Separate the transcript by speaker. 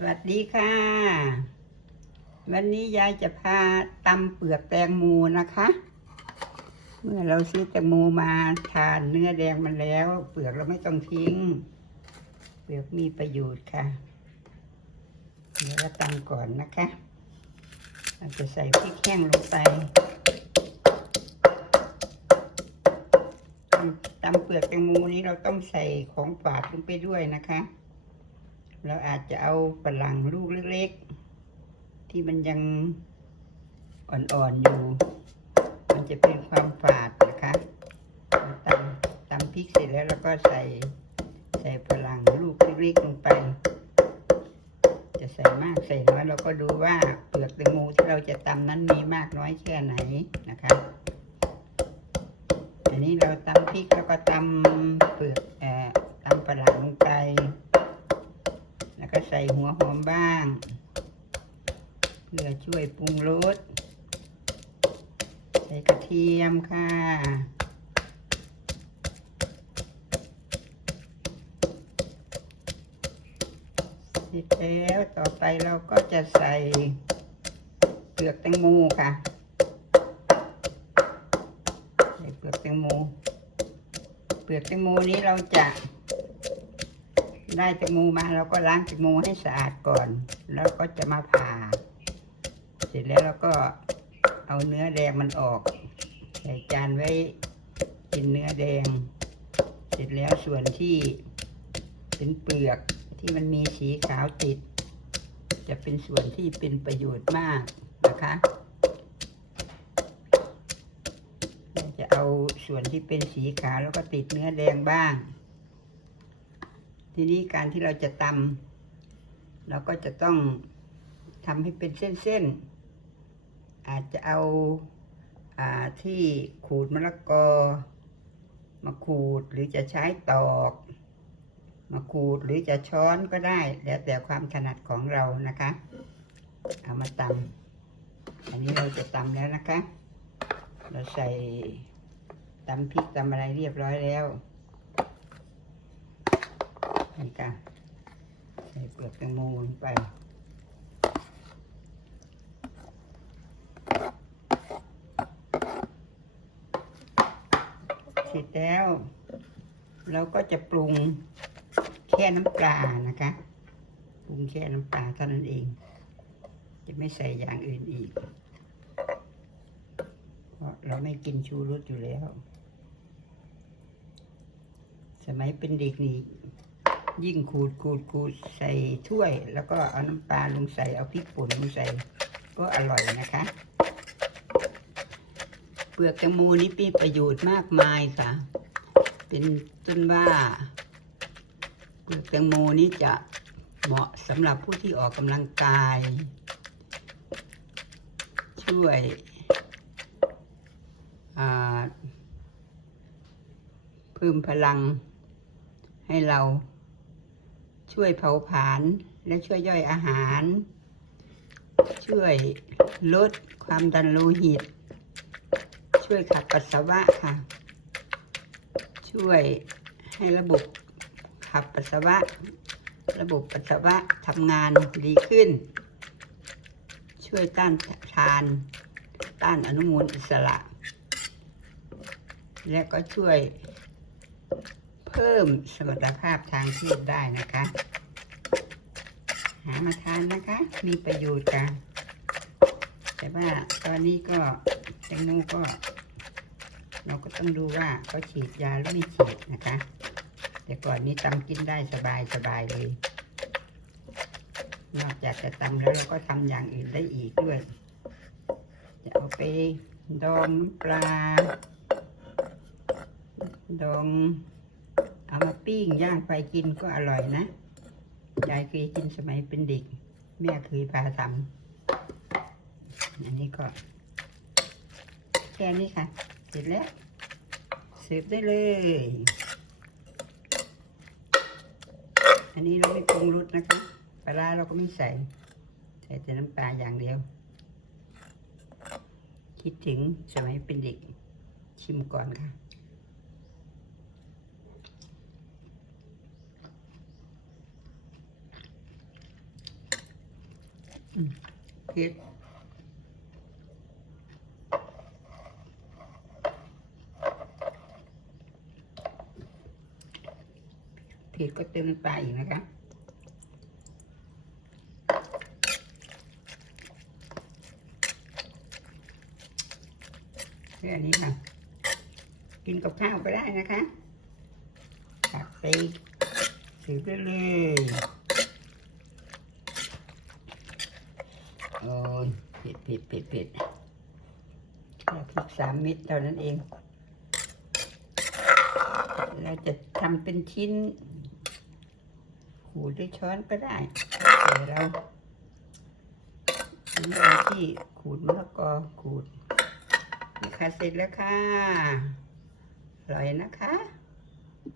Speaker 1: สวัสดีค่ะ วันนี้ยายจะพาตำเปลือกแตงโมนะคะ เมื่อเราซื้อแตงโมมาทานเนื้อแดงมันแล้ว เปลือกเราไม่ต้องทิ้ง เปลือกมีประโยชน์ค่ะ เดี๋ยวเราตำก่อนนะคะเราจะใส่พริกแห้งลงไปตำเปลือกแตงโมนี้เราต้องใส่ของฝาดลงไปด้วยนะคะ เราอาจจะเอาฝรั่งลูกเล็กๆ ที่มันยังอ่อนๆอยู่ มันจะเป็นความฝาดนะคะเราตำตำพริกเสร็จแล้วเราก็ใส่ใส่ฝรั่งลูกเล็กๆลงไป จะใส่มากใส่น้อยเราก็ดูว่าเปลือกแตงโมที่เราจะตำนั้นมีมากน้อยแค่ไหนนะคะ อันนี้เราตำพริกแล้วก็ตำเปลือกเอ่อตำฝรั่งลงไป แล้วก็ใส่หัวหอมบ้าง เพื่อช่วยปรุงรส ใส่กระเทียมค่ะเสร็จแล้วต่อไปเราก็จะใส่เปลือกแตงโมค่ะ ใส่เปลือกแตงโม เปลือกแตงโมนี้เราจะ ได้แตงโมมาเราก็ล้างแตงโมให้สะอาดก่อน แล้วก็จะมาผ่า เสร็จแล้วเราก็เอาเนื้อแดงมันออกใส่จานไว้กินเนื้อแดง เสร็จแล้วส่วนที่เป็นเปลือกที่มันมีสีขาวติด จะเป็นส่วนที่เป็นประโยชน์มากนะคะจะเอาส่วนที่เป็นสีขาวแล้วก็ติดเนื้อแดงบ้าง ทีนี้การที่เราจะตำเราก็จะต้องทำให้เป็นเส้นๆ อาจจะเอาอาที่ขูดมะละกอ มาขูดหรือจะใช้ตอก มาขูดหรือจะช้อนก็ได้ แล้วแต่ความถนัดของเรานะคะ เอามาตำอันนี้เราจะตำแล้วนะคะ เราใส่ตำพริกตำอะไรเรียบร้อยแล้ว นี่ค่ะใส่เปลือกแตงโมลงไปเสร็จแล้ว เราก็จะปรุงแค่น้ำปลานะคะปรุงแค่น้ำปลาเท่านั้นเอง จะไม่ใส่อย่างอื่นอีก เพราะเราไม่กินชูรสอยู่แล้ว สมัยเป็นเด็กนี่ ยิ่งขูดขูดขูดใส่ถ้วย แล้วก็เอาน้ำปลาลงใส่เอาพริกป่นลงใส่ก็อร่อยนะคะ เปลือกแตงโมนี่มีประโยชน์มากมายค่ะ เป็นต้นว่า เปลือกแตงโมนี้จะเหมาะสำหรับผู้ที่ออกกำลังกาย ช่วยเพิ่มพลังให้เรา ช่วยเผาผลาญและช่วยย่อยอาหาร ช่วยลดความดันโลหิต ช่วยขับปัสสาวะค่ะ ช่วยให้ระบบขับปัสสาวะ ระบบปัสสาวะทำงานดีขึ้น ช่วยต้านทาน ต้านอนุมูลอิสระ และก็ช่วย เพิ่มสมรรถภาพทางเพศได้นะคะ หามาทานนะคะ มีประโยชน์ค่ะแต่ว่าตอนนี้ก็แตงโมก็ เราก็ต้องดูว่าเขาฉีดยาหรือไม่ฉีดนะคะ แต่ก่อนนี้ตำกินได้สบายสบายเลยนอกจากจะตำแล้วเราก็ทำอย่างอื่นได้อีกด้วยจะเอาไปดองปลาดอง เอามาปิ้งย่างไฟกินก็อร่อยนะยายเคยกินสมัยเป็นเด็ก แม่เคยพาทำอันนี้ก็แค่นี้ค่ะ เสร็จแล้วเสิร์ฟได้เลย อันนี้เราไม่ปรุงรสนะคะปลาร้าเราก็ไม่ใส่ ใส่แต่น้ำปลาอย่างเดียว คิดถึงสมัยเป็นเด็กชิมก่อนค่ะ เผ็ดเผ็ดก็เติมน้ำปลาอีกนะคะแค่นี้ค่ะ กินกับข้าวก็ได้นะคะตักไปถือได้เลยโอ้ย เผ็ดเผ็ดเผ็ดเผ็ดแค่พริกสามเม็ดเท่านั้นเอง เราจะทำเป็นชิ้น ขูดด้วยช้อนก็ได้แต่เรานี่เอาที่ขูดมะละกอขูดนี่ค่ะเสร็จแล้วค่ะอร่อยนะคะ